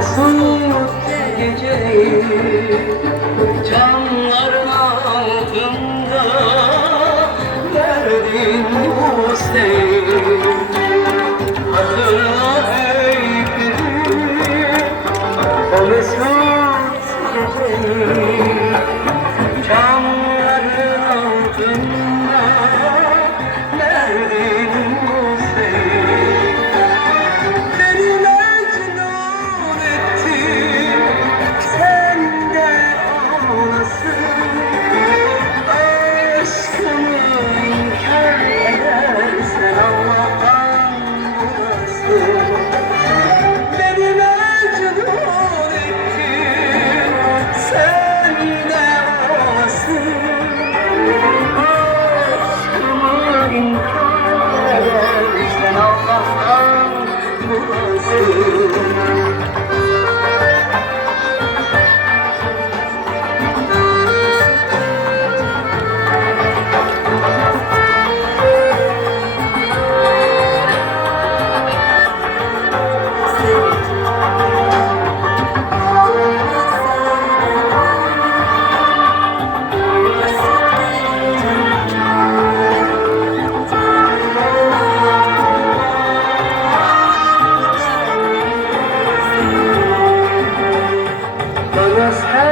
ısınıp geceyi Camların altında verdin bu sevgi. bin kere Bizden Allah'tan bu özür was.